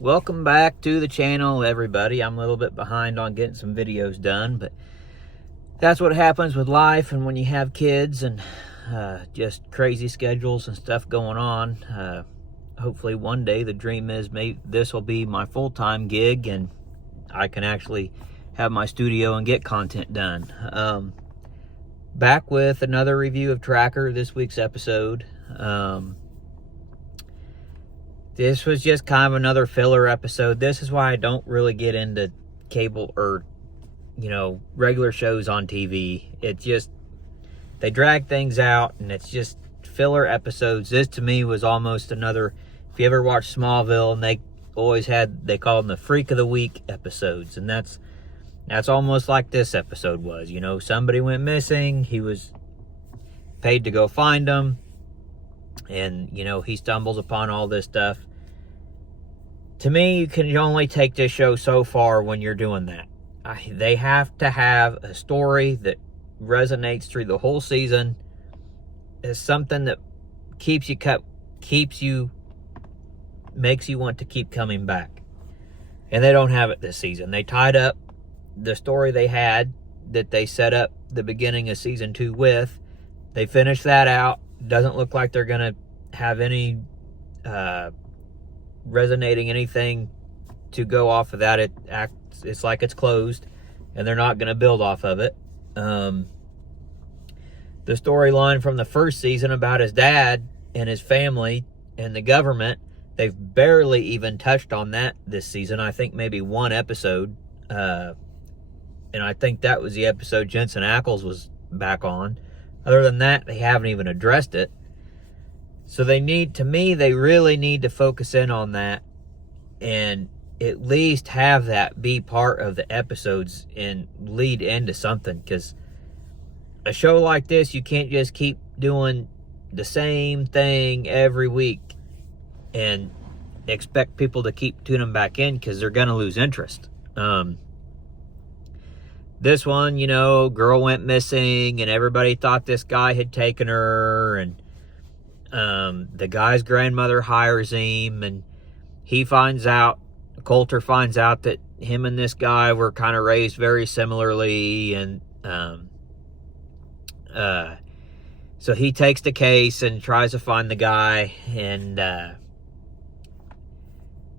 Welcome back to the channel, everybody. I'm a little bit behind on getting some videos done, but that's what happens with life and when you have kids and just crazy schedules and stuff going on. Hopefully one day the dream is maybe this will be my full-time gig and I can actually have my studio and get content done. Back with another review of Tracker, this week's episode. This was just kind of another filler episode. This is why I don't really get into cable or, regular shows on TV. It's just, they drag things out and it's just filler episodes. This to me was almost another, if you ever watched Smallville, and they call them the Freak of the Week episodes. And that's almost like this episode was. Somebody went missing. He was paid to go find them. And, he stumbles upon all this stuff. To me, you can only take this show so far when you're doing that. They have to have a story that resonates through the whole season. It's something that makes you want to keep coming back. And they don't have it this season. They tied up the story they had that they set up the beginning of season 2 with. They finished that out. Doesn't look like they're going to have any resonating anything to go off of that. It's like it's closed and they're not going to build off of it. The storyline from the first season about his dad and his family and the government, they've barely even touched on that this season. I think maybe one episode, and I think that was the episode Jensen Ackles was back on. Other than that, they haven't even addressed it. So they really need to focus in on that and at least have that be part of the episodes and lead into something. Because a show like this, you can't just keep doing the same thing every week and expect people to keep tuning back in, because they're going to lose interest. This one, girl went missing and everybody thought this guy had taken her, and the guy's grandmother hires him, and Coulter finds out that him and this guy were kind of raised very similarly, and so he takes the case and tries to find the guy, and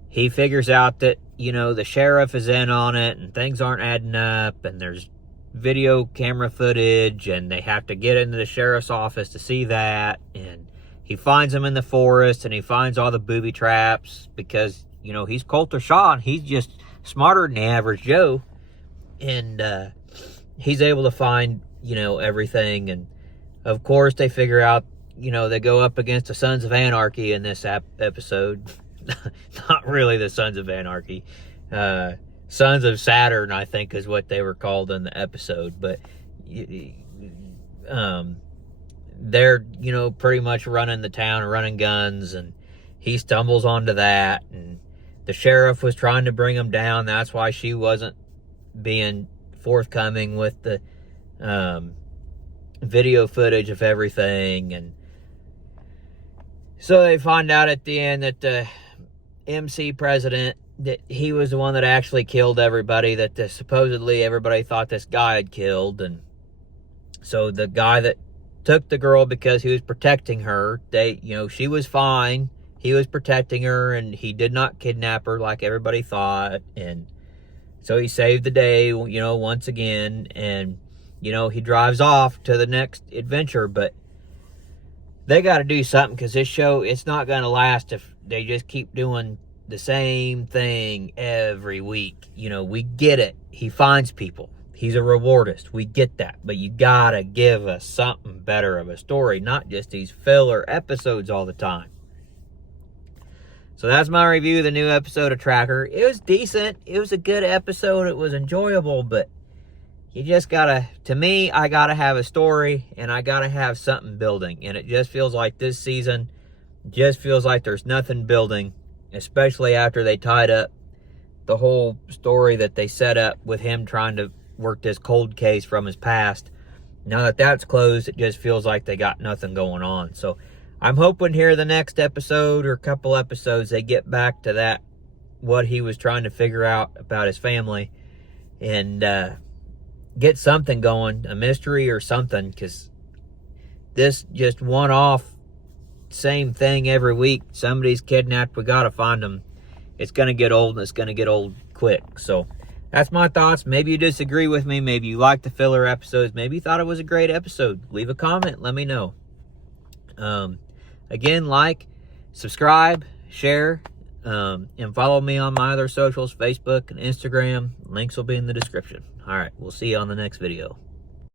he figures out that, the sheriff is in on it and things aren't adding up, and there's video camera footage, and they have to get into the sheriff's office to see that. And he finds him in the forest, and he finds all the booby traps because, he's Coulter Shaw and he's just smarter than the average Joe. And he's able to find, everything. And of course they figure out, they go up against the Sons of Anarchy in this episode. Not really the Sons of Anarchy. Sons of Saturn, I think, is what they were called in the episode. But they're, pretty much running the town, running guns, and he stumbles onto that. And the sheriff was trying to bring him down. That's why she wasn't being forthcoming with the video footage of everything. And so they find out at the end that the MC president, that he was the one that actually killed everybody, that supposedly everybody thought this guy had killed. And so the guy that took the girl because he was protecting her, she was fine, he was protecting her, and he did not kidnap her like everybody thought. And so he saved the day, once again. And he drives off to the next adventure. But they got to do something, because this show, it's not going to last if they just keep doing the same thing every week. We get it. He finds people. He's a rewardist. We get that. But you got to give us something better of a story, not just these filler episodes all the time. So that's my review of the new episode of Tracker. It was decent. It was a good episode. It was enjoyable, but you just gotta, to me, I gotta have a story, and I gotta have something building. And it just feels like this season just feels like there's nothing building, especially after they tied up the whole story that they set up with him trying to work this cold case from his past. Now that that's closed, it just feels like they got nothing going on. So I'm hoping here the next episode or couple episodes, they get back to that what he was trying to figure out about his family, and get something going, a mystery or something, because this just one-off same thing every week. Somebody's kidnapped, we gotta find them. It's gonna get old, and it's gonna get old quick. So that's my thoughts. Maybe you disagree with me. Maybe you like the filler episodes. Maybe you thought it was a great episode. Leave a comment, let me know. Again, like, subscribe, share, and follow me on my other socials, Facebook and Instagram. Links will be in the description. All right, we'll see you on the next video.